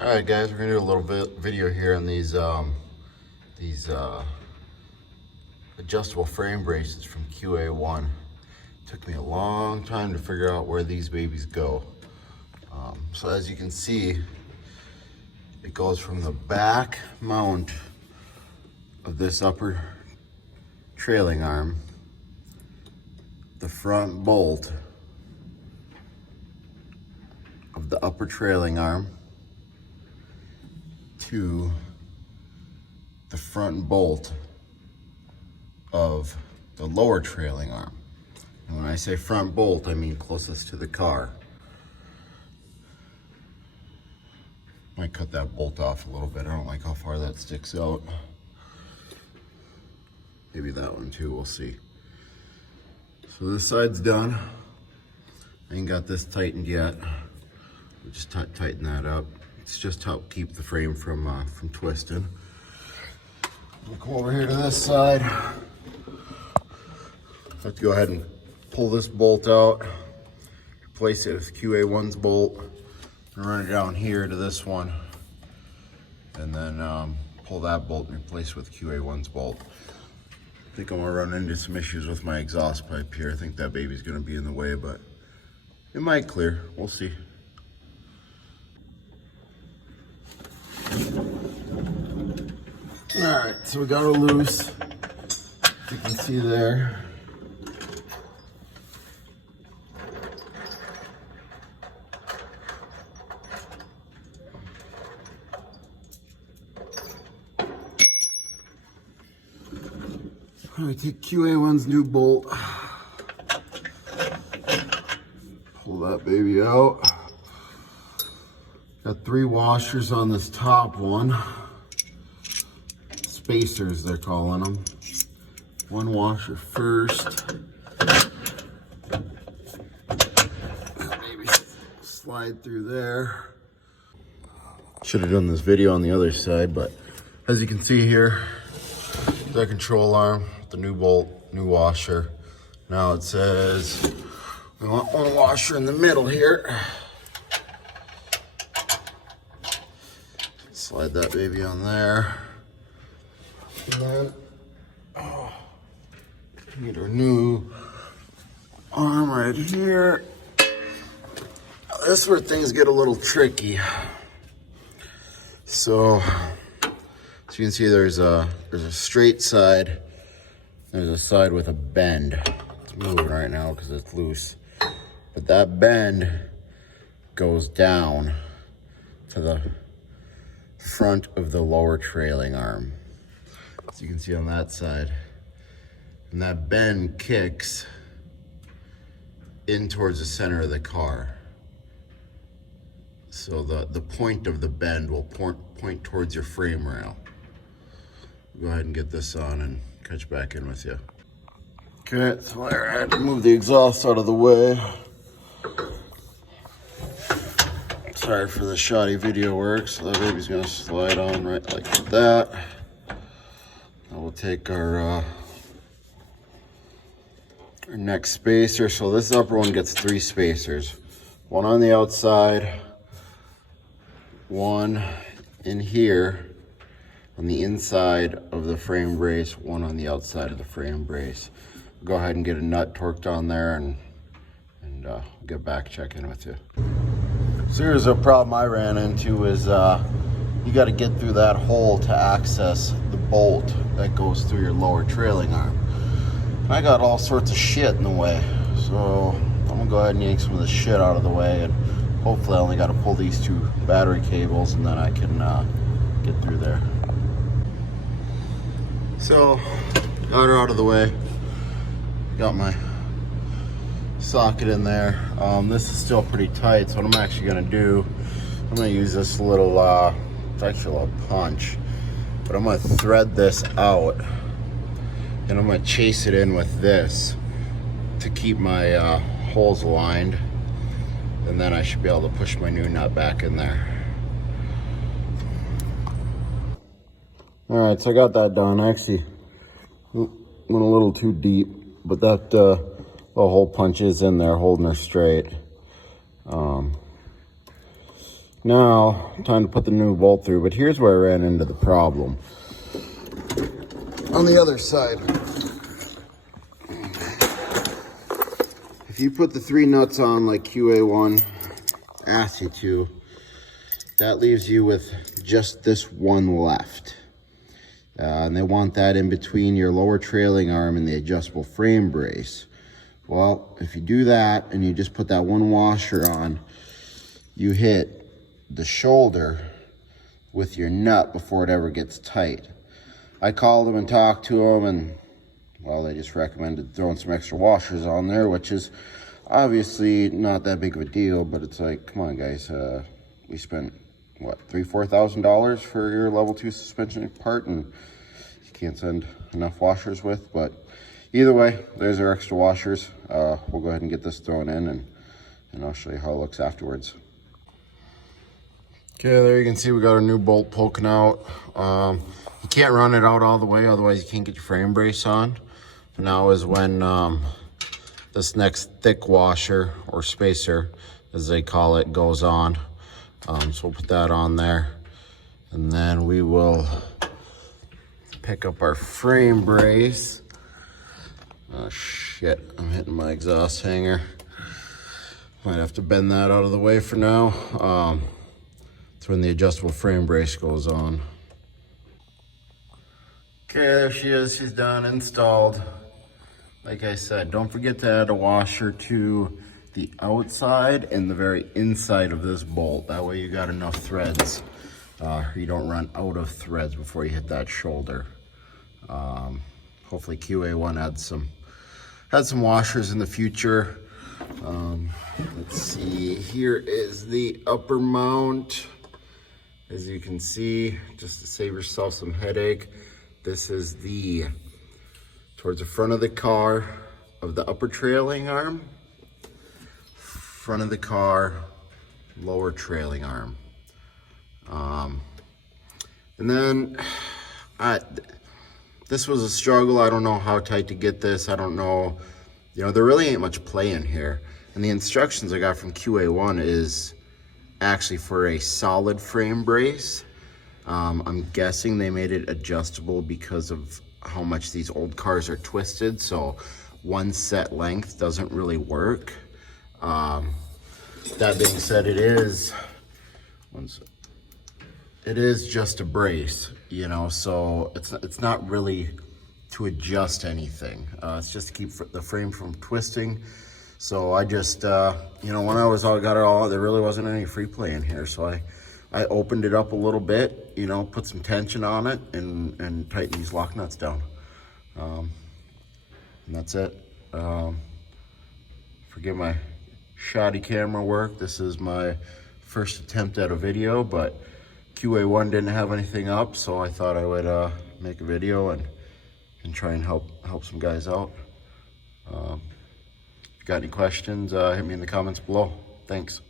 All right, guys, we're gonna do a little bit video here on these adjustable frame braces from QA1. Took me a long time to figure out where these babies go. So as you can see, it goes from the back mount of this upper trailing arm, the front bolt of the upper trailing arm, to the front bolt of the lower trailing arm. And when I say front bolt, I mean closest to the car. Might cut that bolt off a little bit. I don't like how far that sticks out. Maybe that one too, we'll see. So this side's done. I ain't got this tightened yet. We'll just tighten that up. It's just to help keep the frame from twisting. We'll come over here to this side. I have to go ahead and pull this bolt out, replace it with QA1's bolt, and run it down here to this one, and then pull that bolt and replace it with QA1's bolt. I think I'm gonna run into some issues with my exhaust pipe here. I think that baby's gonna be in the way, but it might clear. We'll see. All right, so we got her loose. You can see there. I'm gonna take QA1's new bolt. Pull that baby out. Got 3 washers on this top one. Spacers, they're calling them. 1 washer first. Maybe slide through there. Should have done this video on the other side, but as you can see here, the control arm, the new bolt, new washer. Now it says we want 1 washer in the middle here. Slide that baby on there. And then, need our new arm right here. This is where things get a little tricky. So, as you can see, there's a straight side. There's a side with a bend. It's moving right now because it's loose. But that bend goes down to the front of the lower trailing arm. As you can see on that side. And that bend kicks in towards the center of the car. So the point of the bend will point towards your frame rail. Go ahead and get this on and catch back in with you. Okay, so I had to move the exhaust out of the way. Sorry for the shoddy video work. So that baby's gonna slide on right like that. Now we'll take our next spacer. So this upper one gets 3 spacers. 1 on the outside, 1 in here on the inside of the frame brace, 1 on the outside of the frame brace. Go ahead and get a nut torqued on there and get back, check in with you. So here's a problem I ran into is you got to get through that hole to access the bolt that goes through your lower trailing arm. I got all sorts of shit in the way, so I'm gonna go ahead and yank some of the shit out of the way, and hopefully I only got to pull these 2 battery cables and then I can get through there. So, got her out of the way. Got my socket in there. This is still pretty tight, so what I'm actually gonna do, I'm gonna use this little, it's actually a little punch, but I'm gonna thread this out and I'm gonna chase it in with this to keep my holes aligned, and then I should be able to push my new nut back in there. All right, so I got that done. I actually went a little too deep, but that the hole punch is in there, holding her straight. Now, time to put the new bolt through, but here's where I ran into the problem. On the other side, if you put the 3 nuts on like QA1 asks you to, that leaves you with just this one left. And they want that in between your lower trailing arm and the adjustable frame brace. Well, if you do that and you just put that one washer on, you hit the shoulder with your nut before it ever gets tight. I called them and talked to them, and well, they just recommended throwing some extra washers on there, which is obviously not that big of a deal, but it's like, come on guys, we spent what, $3,000-$4,000 for your level 2 suspension part, and you can't send enough washers with. But either way, there's our extra washers. We'll go ahead and get this thrown in, and I'll show you how it looks afterwards. Okay, there you can see we got our new bolt poking out. You can't run it out all the way, otherwise you can't get your frame brace on. So now is when this next thick washer, or spacer as they call it, goes on. So we'll put that on there, and then we will pick up our frame brace. Oh shit, I'm hitting my exhaust hanger. Might have to bend that out of the way for now. That's when the adjustable frame brace goes on. Okay, there she is, she's done, installed. Like I said, don't forget to add a washer to the outside and the very inside of this bolt. That way you got enough threads. You don't run out of threads before you hit that shoulder. Hopefully QA1 had some washers in the future. Let's see, here is the upper mount. As you can see, just to save yourself some headache, this is towards the front of the car of the upper trailing arm, front of the car, lower trailing arm. And then this was a struggle. I don't know how tight to get this. I don't know, there really ain't much play in here. And the instructions I got from QA1 is actually for a solid frame brace. I'm guessing they made it adjustable because of how much these old cars are twisted, so one set length doesn't really work. That being said, it is just a brace, so it's not really to adjust anything. It's just to keep the frame from twisting. So I just, when I got it all out, there really wasn't any free play in here. So I opened it up a little bit, put some tension on it and tightened these lock nuts down. And that's it. Forgive my shoddy camera work. This is my first attempt at a video, but QA1 didn't have anything up, so I thought I would make a video and try and help some guys out. If you got any questions, hit me in the comments below. Thanks.